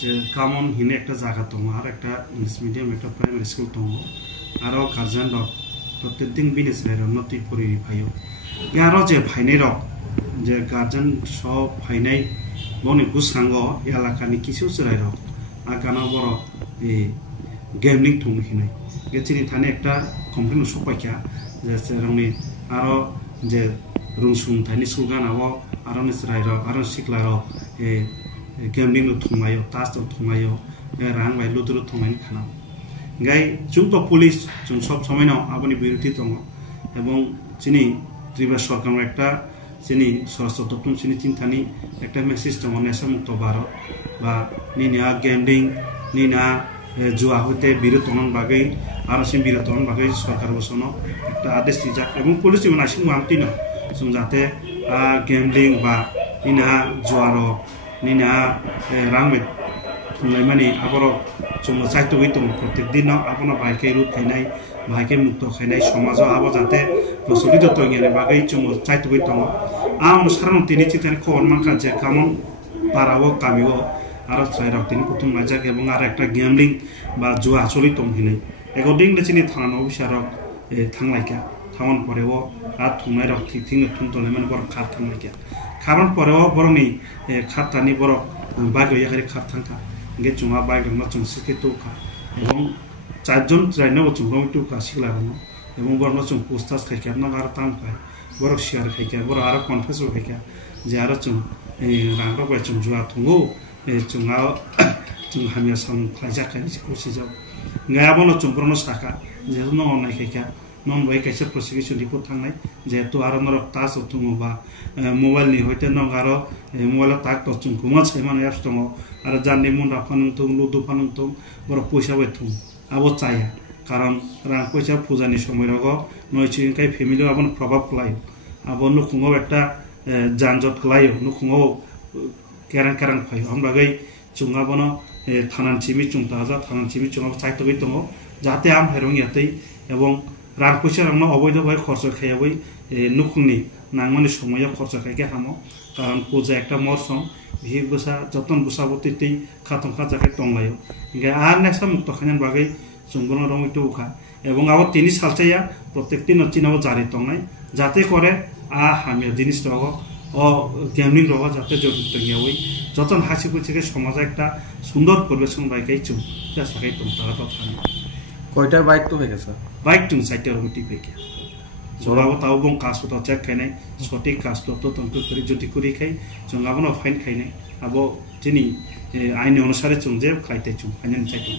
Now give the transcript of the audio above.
যে কামন হিনে একটা জায়গা দङ আর একটা ইংলিশ মিডিয়াম একটা প্রাইমারি স্কুল দङ আরো গার্জেন রক প্রত্যেক দিন বিনেস রাইর নতি পরি ফাইও আরো যে ফাইনাই রক যে গার্জেন সব ফাইনাই বনি গুসাঙ্গ এলাকানি কিছু চরাই রক আর গানা বড় এই গেমিং দङ হিনাই গেছিনি থানে একটা কমপ্লেন সপাইকা যে রংনি আরো যে রুংসুং থাইনি স্কুল গানাও আরো নিসরাই রক আরো সিকলা রক এই গেমিং থুমাयो तास थुमायो रां बाय लुदुर थुमाइन खाना गाय जों तो पुलिस जों सब समय न आबनि बिरोधी दङ এবং চিনি ত্রিপুরা সরকার একটা চিনি স্বাস্থ্য তত্ত্ব চিনি চিন্তানি একটা মেসেজ দङ নেশা মুক্ত ভারত বা নিনা গেমিং নিনা জুয়া হতে বিরত হন বাগৈ আর সে বিরত হন বাগৈ সরকার বসনো একটা আদেশ দিজাক এবং পুলিশ ইউন আসিং মামতি না जों যাতে গেমিং বা নিনা জুয়ার নিনা রাংবে थुनलाय माने आबर जों चाइतोबै दङ प्रत्येक दिन आपन भाइके रुट खाइनाय भाइके मुक्त खाइनाय समाज आबो जाते प्रचलित तंगियानि बागै जों चाइतोबै दङ आं सारन तिनि चितानि खबर मानखा जे कामन पारावो कामिवो आरो साइरक तिनि कुतुम माजाक এবং আর একটা গেমলিং বা জুয়া চলি দं हिनै एकदिन लेचिनि थाना अफिसारक थांलायका थावन परेव आ थुंनाय रक थिथिनो थुनतले माने बर खार थांलायका खारन परेव बरनि खातानि बर बागै याखरि खार थांका गे चुङा बाइगरनो चुङ सिके टोका এবং চারজন ট্রেনে চুং রং টুকা সিগলানো এবং বরনো চুং পোস্টাস খাইকা না আর তাম পায় বড় শেয়ার খাইকা বড় আর কনফেস খাইকা যে আর চুং রাংটো বাই চুং জুয়া থুঙ্গো চুঙা চুং হামিয়া সাম ফাইজা খাইনি কোসি যাও গায়াবনো চুং বরনো সাকা যে ন অনাই খাইকা নন বাই কাইছে প্রসিকিউশন রিপোর্ট থাংনাই যেহেতু আর নরক তাস তুমো বা মোবাইল নি হইতে ন আরো মোবাইল তাক তো চুং কুমা ছাইমান অ্যাপস দङ আর জানি মুন্ডা ফানুং তুং লুদু ফানুং তুং বড় পয়সা বাই তুং আবো চায়া কারণ রাং পয়সা পূজানি সময় রগ নয়চিনকাই ফ্যামিলি আবন প্রভাব লাইও আবো নুকুঙো একটা যানজট লাইও নুকুঙো কেরাং কেরাং ফাইও আমবাগै চুঙা বনো থানান চিমি চুং তাজা থানান চিমি চুঙা চাইতোबै দङ যাতে আম হেরং ইয়াতেই এবং রাং পয়সা রাং অবৈধভাবে খরচ খাইয়াबै নুকুংনি নাংমানি সময় খরচ খাইকে হামো কারণ পূজা একটা মরসম ভিক বসা যতন বসাবতীতেই খাতম খাজাকে টংলাयो ইংগে আর নেক্সট মুক্ত খাইনান বাগै জঙ্গল রমিটো উখা এবং আবার তিনি সালচাইয়া প্রত্যেকটি নচিনাও জারি টংনাই যাতে করে আ হামিয়া জিনিস রগ ও গেমিং রগ যাতে জড়িত গিয়াওই যতন হাসি খুশিকে সমাজ একটা সুন্দর পরিবেশন বাইকাই চুম চেষ্টাকাই টং তারা কথা কয়টার বাইক তো হয়ে গেছে বাইক টুং সাইটের রমিটি পেকে জোড়াবো তাও বং কাজ তো চেক খাইনাই সঠিক কাজ তো তদন্ত করে যদি করি খাই जों আবনো ফাইন খাইনাই আবো যিনি আইন অনুসারে চুং যে খাইতে চুং আইন চাইতো